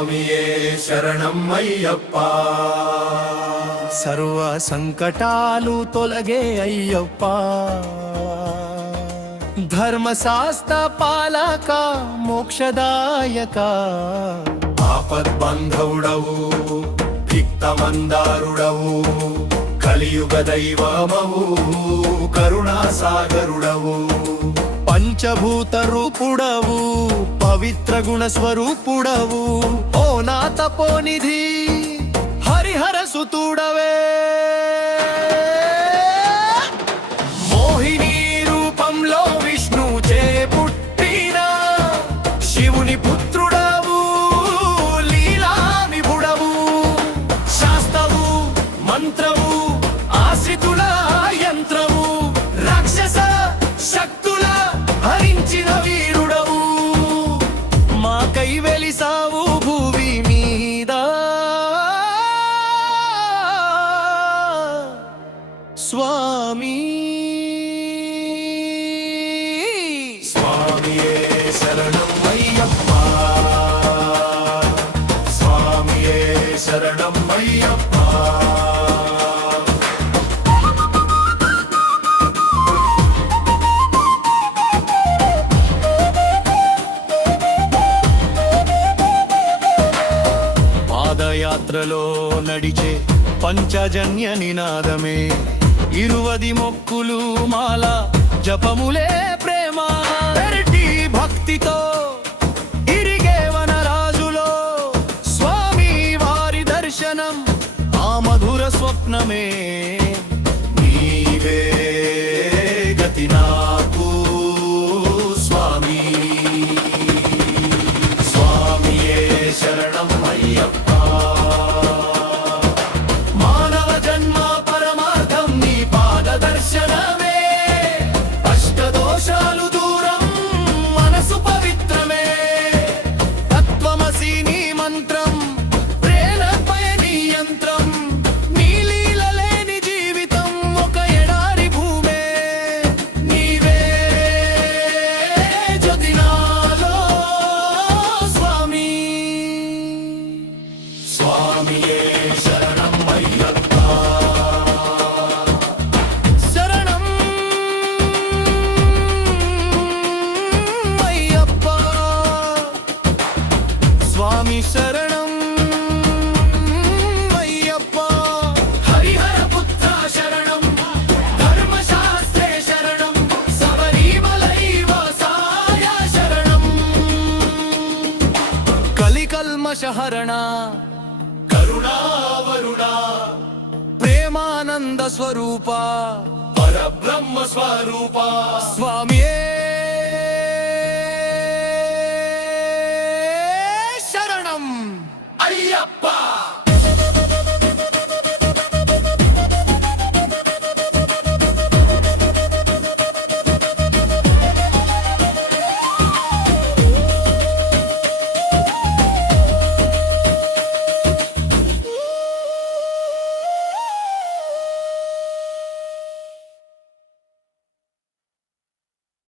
స్వామియే శరణం అయ్యప్ప. సర్వ సంకటాలు తొలగే అయ్యప్ప. ధర్మశాస్త్ర పాలక మోక్షదాయక. ఆపద్బంధవుడవు భిక్తమందారుడవు కలియుగ దైవమవు కరుణాసాగరుడవు. పంచభూత రూపుడవు పవిత్ర గుణ స్వరూపుడవు. ఓ నా తపోనిధి హరిహర సుతుడవే. మోహిని రూపంలో విష్ణు చే పుట్టిన శివుని పుత్రుడవు లీలా విభుడవు. శాస్త్రవు మంత్రవు ఆశ్రితుల యంత్రము రాక్షస శక్తుల హరించిన వీరుడవు. మాకై వెలిసావు భూమి మీద స్వామి. స్వామియే శరణం అయ్యప్ప. స్వామియే శరణం అయ్యప్ప. పాదయాత్రలో నడిచే పంచజన్య నినాదమే. 20 మొక్కులు మాల జపములే ప్రేమ. పెరటి భక్తితో ఇరిగే వనరాజులో స్వామి వారి దర్శనం ఆ మధుర స్వప్నమే. నీవే గతి నాకు స్వామి. స్వామియే శరణం అయ్యప్ప. మానవ జన్మ పరమార్థం నీ పాద దర్శనమే. అష్టదోషాలు దూరం మనసు పవిత్రమే. తత్వమసి నీ మంత్రం ప్రేరణపై నీ యంత్రం. నీ లీల లేని జీవితం ఒక ఎడారి భూమే. నీవే జ్యోతి నాలో స్వామి. స్వామియే శరణం అయ్యప్ప. శరణం అయ్యప్ప. స్వామి శరణం అయ్యప్ప. హరిహర పుత్ర శరణం ధర్మశాస్త్రే శరణం శబరిమలైవ సాయ శరణం. కలికల్మషహరణ కరుణావరుణ ప్రేమానంద స్వరూప పరబ్రహ్మ స్వరూప. స్వామియే శరణం అయ్యప్ప.